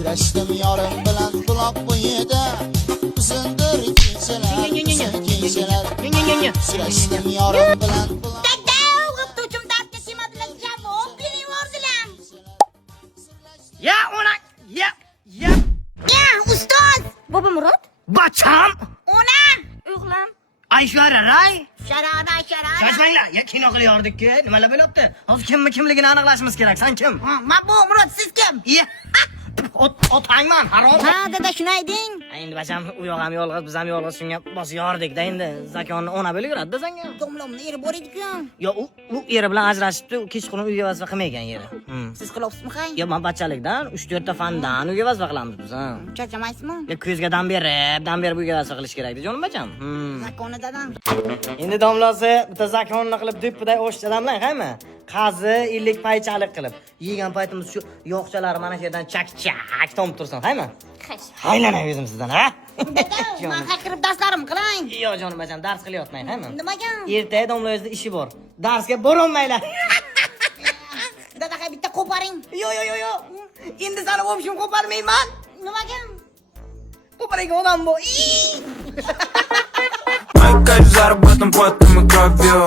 Uchrashdim yorim bilan buloq bo'yida. Uzundir kechalar, kechalar. Uchrashdim yorim bilan buloq. O'qituvchim darsga kelmadilar, javob beraverdilar. Ya ona, ya. Ya, ustoz! Bobo Murod? Bacham! Ona! O'g'lim. Ayshara Ray! Sharara. Shoshmanglar, ya kino qilyapti-ku. Nimalar bo'lyapti? Hozir kimligini aniqlashimiz kerak. Sen kim? Men bu Murod, siz kim? Ya. Otangman, harom. Ha, dada shuni ayting. Endi bacham u yoq ham yolg'iz, biz ham yolg'iz shunga bosib yordik-da endi. Zakonni ona bo'lib yuradi-da senga. Domlomni eri bor edi-ku. Yo, u eri bilan ajrashibdi, kechqurun uyga vazifa qilmagan yeri. Siz qilyapsizmi, hay? Yo, men bachalikdan 3-4 ta fandan uyga vazifa qilamiz biz, ha. Charchamaysizmi? Ya ko'zga dam berib uyga vazifa qilish kerak-da, jonim bacham. Zakonni dadam. Endi domlasi bitta zakonni qilib deppiday o'shchalamlang, haymi? Qazi, illik paychalik qilib. Yegan paytimiz shu yo'qchalar mana shu yerdan chak tomib tursin, haymi? Haylanay o'zim sizdan, ha? Dada, men haqirib darslarim qiling. Yo, jonim bacham, dars qilyapman, haymi? Nimaga? Ertaga domlayozda ishi bor. Darsga borolmaylar. Dada, bitta qo'paring. Yo. Endi seni o'pishim qo'parmayman. Nimaga? Qo'parayga odam bor. Мои кайф заработан потом и кровью.